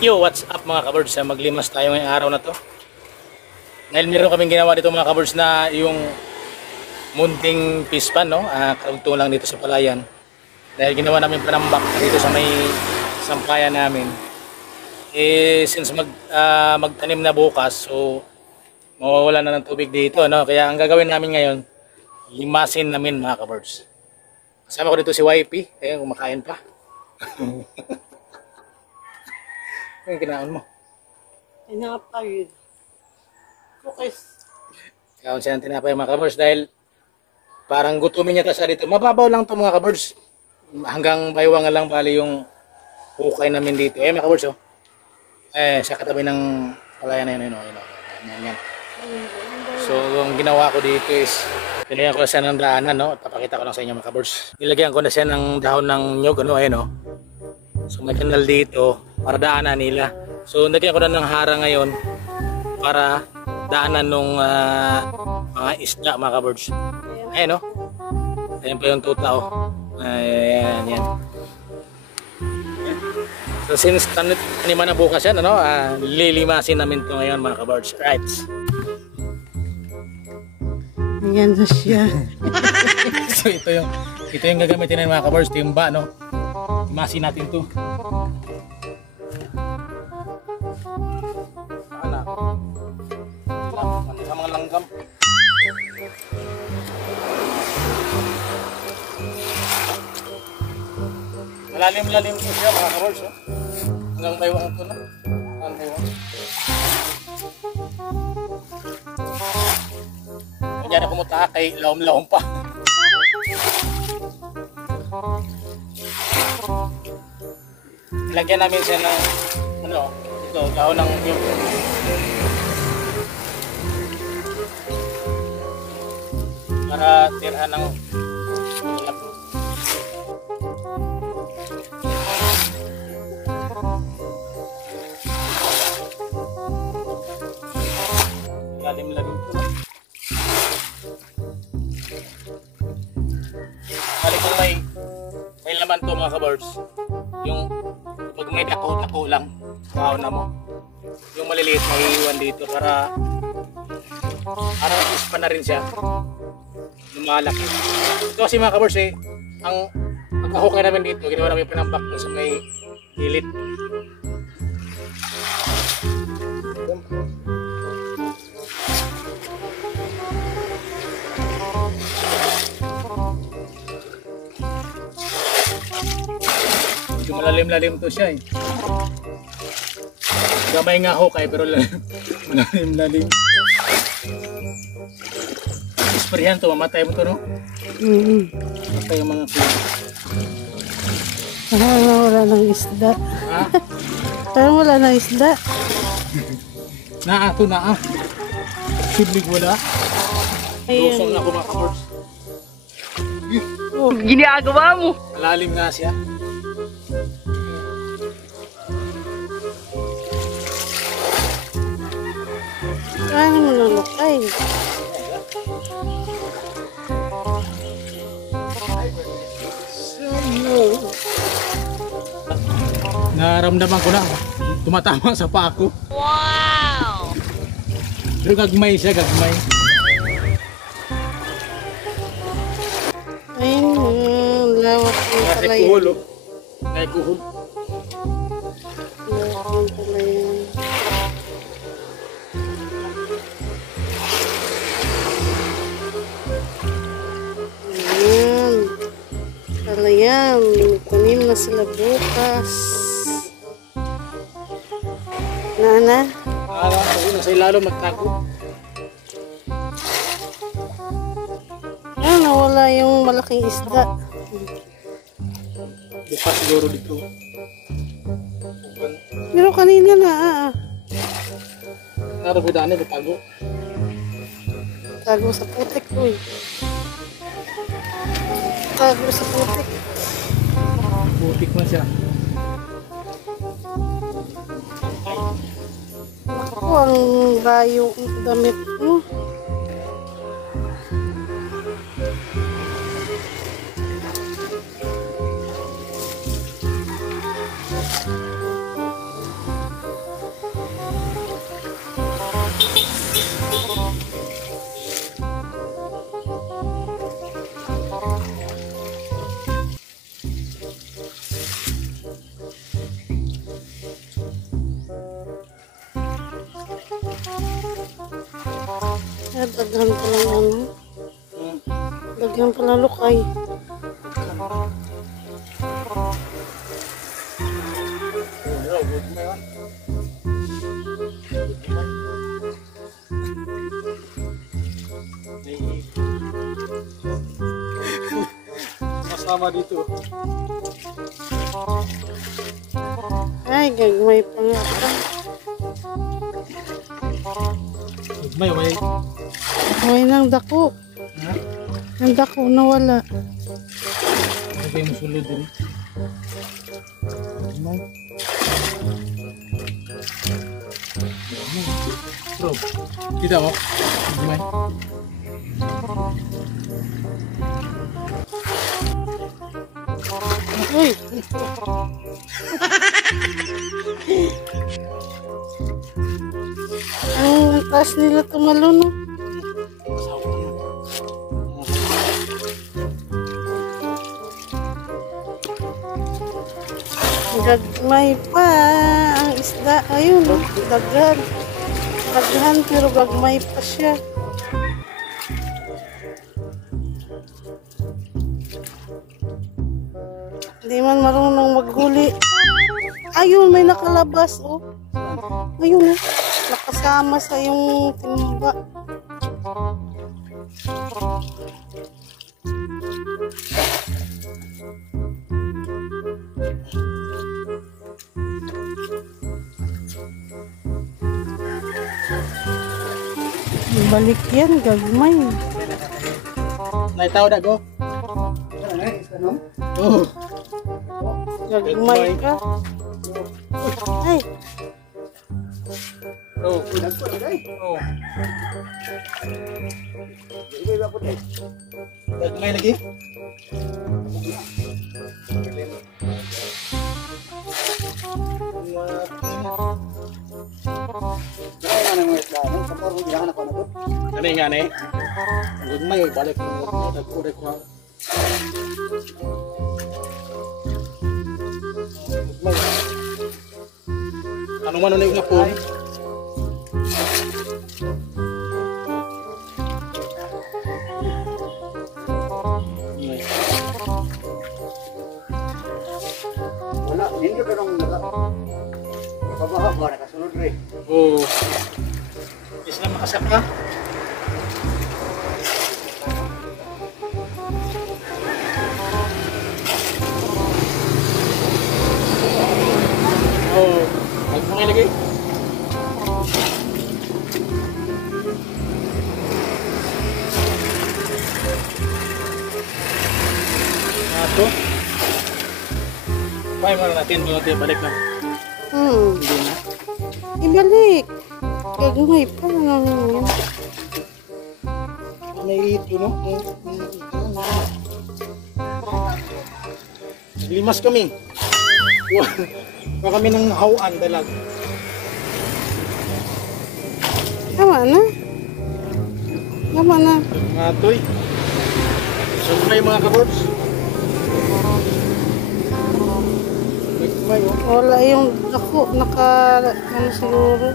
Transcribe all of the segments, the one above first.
Yo, what's up mga kabirds? Maglimas tayo ngayong araw na to. Dahil meron kaming ginawa dito mga kabirds na yung munting pispan, no? Karugtong lang dito sa palayan. Dahil ginawa namin panambak dito sa may sampayan namin. Since magtanim na bukas, so mawawala na ng tubig dito, no? Kaya ang gagawin namin ngayon, limasin namin mga kabirds. Kasama ko dito si YP, kaya kumakain pa. Ano yung kinaon mo? Tinapay. Cookies. Kaon siya ng tinapay mga kabirds dahil parang gutumin niya sa dito. Mababaw lang to mga kabirds. Hanggang baywang lang bali yung hukay namin dito. Mga kabirds oh. Sa katabi ng palayan na yun. Yan. So yung ginawa ko dito is nilagyan ko na siya ng daanan, no? Papakita ko lang sa inyo mga kabirds. Nilagyan ko na siya ng dahon ng nyog, ano, ayun, no? So may kanal dito para daanan nila. So nagyan ko na ng hara ngayon para daanan nung mga isda mga kabirds. Ayan o. Ayan pa yung tuta o. Ayan yan. So since taniman na bukas yan, ano, lilimasin namin ito ngayon mga kabirds. Right. Yan na siya. So ito yung gagamitin ng mga kabirds. Timba, no? Limasin natin ito. Anak. Sa mga langgam. Malalim-lalim po siya mga kabirds. Oh. Hanggang baywang ito na. Hanggang baywang. Diyan ako mutakay. Laom-laom pa. Lagyan namin siya ng ano, ito, dahon ng nyug. Para tirhan ng ulap. Lalim-lalim po. Bali kung may laman to mga kabirds, yung pag may dako-dako lang, na mo. Yung maliliit na iiwan dito para ispa na rin siya. Lumalaki. Ito kasi mga kabirds ang pagkahukay namin dito, ginawa namin pinambak sa may hilit. Malalim-lalim to siya eh. Gamay nga hukay pero malalim-lalim. Isperyan to, mamatay mo to, no? Mamatay yung mga fish. Parang wala ng isda. Ha? Parang wala ng isda. Ito na. Siblig wala. Lusong na ako mga kabirds. Ginagawa mo. Malalim nga siya. Ano mo nalukay? Naramdaman ko na. Tumatama sa paa ko. Wow! Pero gagmay siya, gagmay. Ayun, lawak ng Ay palayan. kuhol, oh. Ay kuhol. Lawak ng palayan. Ayan. Palayan. Tanim na sila bukas. Nana? Nasa ilalo magtago. Nawala yung malaking isda. Bukas siguro dito. Pero kanina na Narabidaan na magtago. Tago sa putik ko eh. Tago sa putik. Butik man siya. Ako ang layo ng damit mo. siya. Daghan pa lang ano. Hmm. Daghan pa lang lukay. Oh, good mo yun. Masama dito. Ay, gagmay pa nga. May. May nang dako. Ha? Ang dako nawala. Ano ba yung sulod din? May. Bro, kita mo? May. Uy! Ang taas nila tumalon, no? Gagmay pa ang isda. Ayun, daghan. Daghan pero gagmay pa siya. Hindi man marunong maghuli. Ayun, may nakalabas, oh. Ayun, oh. Nakasama sa yung timba. Balik yan, gagmay. Naitaw na go. Oh. Gagmay ka. Ay, Oh. Oh. Nagmay lagi? Ano yung nga na eh? Nagmay, balik mo. Nagkurik ko. Ano man na yung napon? Wala, hindi ka nang nakabaha ba, nakasunod rin. Oo. Is na makasaka? Oo. Magmungay lagi. Ato. Bye muna natin. Balik na. Hindi na. ibalik. Gagmay pa lang yan. May ito, no? Limas kami. Baka kami ng hawan dalag. Tama na. Tama na. Ngatoy. Saan na yung mga kaborbs? Nagmay, oh. Wala yung dako. Ano siguro.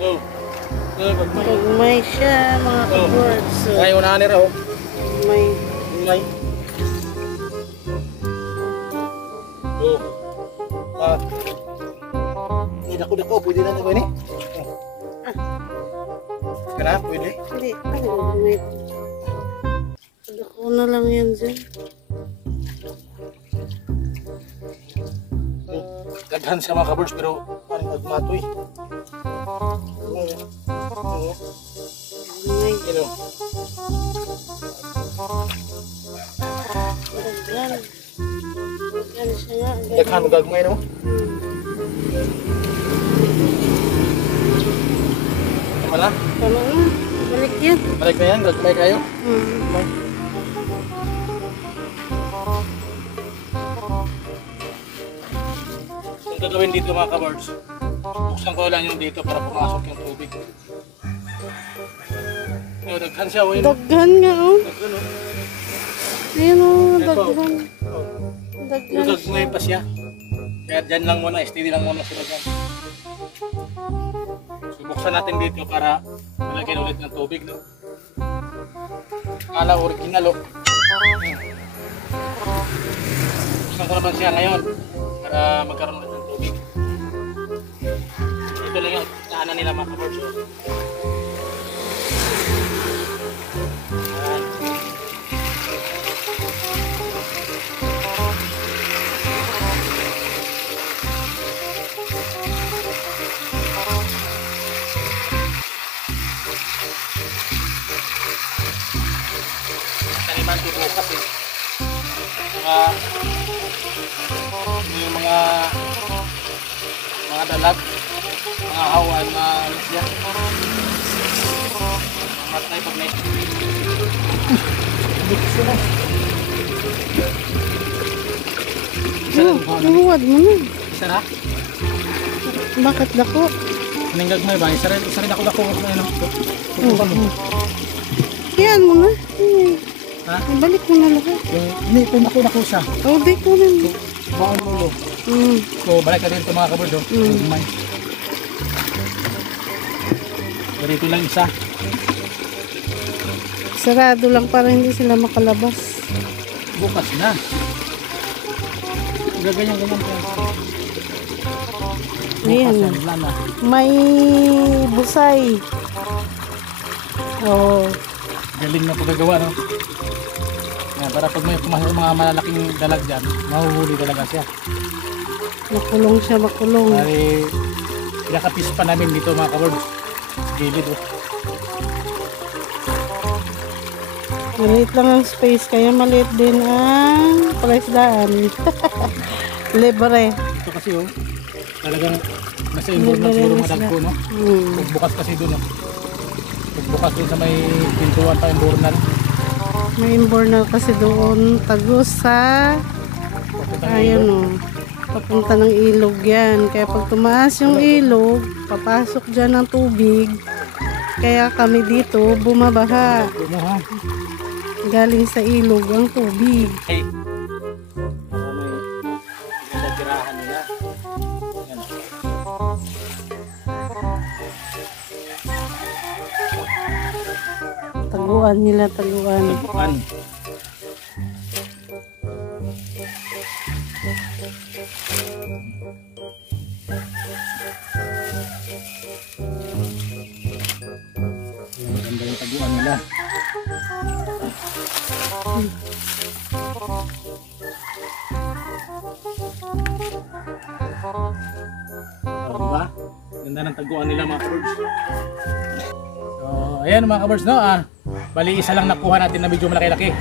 Oh. Nagmay. Gagmay siya, mga kabords. Ay, unahan nila, oh. May Nagmay. Oh. Ah. Ini dako-dako, pwede na ito, ini. Kena, pwede. hindi. Gagmay. Dako na lang yan dyan. Daghan sa mga kaborbs, pero parang nagmatoy. Gagmay. Ano? Daghan. Daghan siya nga. Daghan gagmay, no? Tama na? Tama na. Balik yan. Balik na yan, gagmay kayo. Ang gagawin dito mga kaborbs, buksan ko lang yung dito para pumasok yung tubig. Oh, daghan siya, oh. Daghan nga, oh. Daghan, oh. Ayun, oh. Ito. Daghan. Oh. Daghan. Gagmay pa siya. Kaya dyan lang muna, steady lang muna sila dyan. buksan natin dito para malagyan ulit ng tubig, no? Kala original, oh. Buksan ko naman siya ngayon para magkaroon ulit ng tubig. Ito lang yung daanan nila mga kabirds, oh. Ayan. Taniman ko bukas eh. Mga dalag, mga hawan na siya. Matay pag may Luwad mo na. isa na? Bakit dako? Anong may ba? Isa rin ako dako. Yan mo na. Ha? Balik mo na lahat. Hindi, ako siya. Oh, di ko na. Baon mo. So, balik ka dito mga kabirds, oh. May. So, dito lang isa. Sarado lang para hindi sila makalabas. Bukas na. Gaganyan-ganyan pa. Ayan. Wala na. May busay. Oh. Galing na paggagawa, no? Yan, para pag may pumasok mga malalaking dalag dyan, mahuhuli talaga siya. Makulong siya, makulong. Kaya pinakapis pa namin dito mga kabirds. Gilid, oh. Maliit lang ang space, kaya maliit din ang palaisdaan. Libre. Ito kasi, oh, talagang nasa indoor na siguro madag ko, no? Bukas kasi doon, oh. Bukas doon sa may pintuan pa indoor na. May imbornal kasi doon, tagos sa ayun o, papunta ng ilog yan. Kaya pag tumaas yung ilog, papasok dyan ng tubig. Kaya kami dito bumabaha. Kumuha. Galing sa ilog ang tubig. Hey. May tirahan nila. Yan. Taguan nila, taguan. Taguan. Maganda yung taguan nila. Diba? Ganda ng taguan nila mga kabirds. So, ayan mga kabirds, no? Bali isa lang nakuha natin na medyo malaki-laki.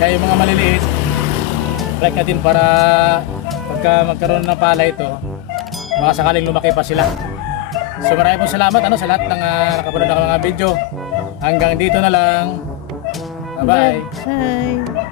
Kaya yung mga maliliit, like natin para pagka magkaroon ng pala ito, baka sakaling lumaki pa sila. So maraming pong salamat sa lahat ng nakapanood ng mga video. Hanggang dito na lang. Bye-bye. Bye.